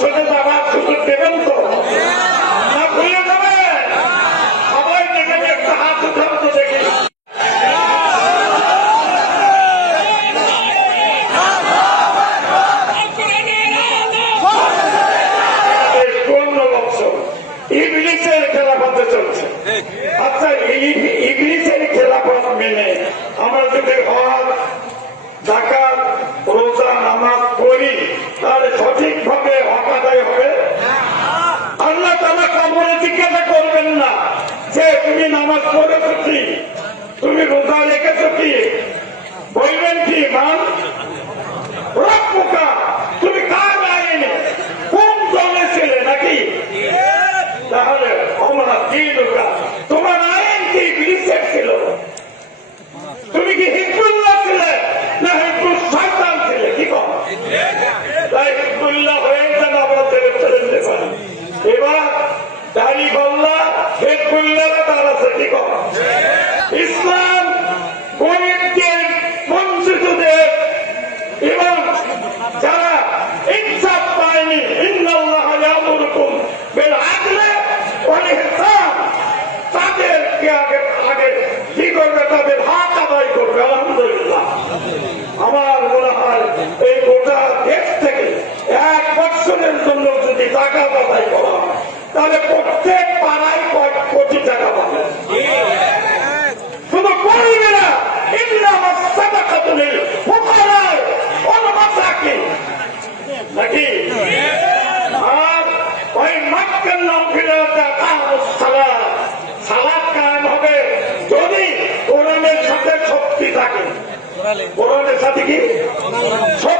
সংসদে যাবার সুযোগ দেবেন তো না ভুলে যাবেন? সবাই দেখেন একটা হাত উঠান তো দেখি। ইবলিসের খেলাফতে চলছে। আচ্ছা, ইবলিসের খেলাফত মেনে আমরা যদি হজ, যাকাত, রোজা, নামাজ পড়ি তাহলে সঠিকভাবে হক আদায় হবে? আল্লাহ তাআলা কবরে জিজ্ঞাসা করবেন না যে তুমি নামাজ পড়েছো কি, তুমি রোজা রেখেছো কি, বলবেন কি মান রব্বুকা, তুমি কার আইনে কোন দলে ছিলে নাকি? তাহলে আমরা দিনুকা, তোমার আইন কি ইবলিসের ছিল? তুমি কি হিজবুল্লাহ ছিলে না হিজবুল শয়তান ছিলে? কি কর তাই হিজবুল্লাহ হয়ে যেন আমরা ছেড়ে দিতে পারি। এবার দাড়ি গোল্লা হিজবুল্লাহ দাঁড়াচ্ছে। কি কর ইসলাম গরিবদের, বঞ্চিতদের এবং যারা ইনসাফ পায়নি, ইন্নাল্লাহ ইয়ামুরুকুম বিল আদলি ওয়াল ইহসান, তাদেরকে আগে কি করবে? তাদের হক আদায় করবে। আলহামদুলিল্লাহ, আমার মনে হয় এই গোটা দেশ থেকে 1 বছরের জন্য যদি টাকা আদায় করা হয় তাহলে প্রত্যেক পাড়ায় কয়েক কোটি টাকা পাবে। শুধু গরিবেরা ইন্নামাস সাদাকাতু লিল ফুকারা ওয়াল মাসাকিন নাকি? আর ওই মক্কার নাম ফিরাতে আকামুস সালাত, সালাত কায়েম হবে যদি কোরআনের সাথে শক্তি থাকে। কোরআনের সাথে কি শক্তি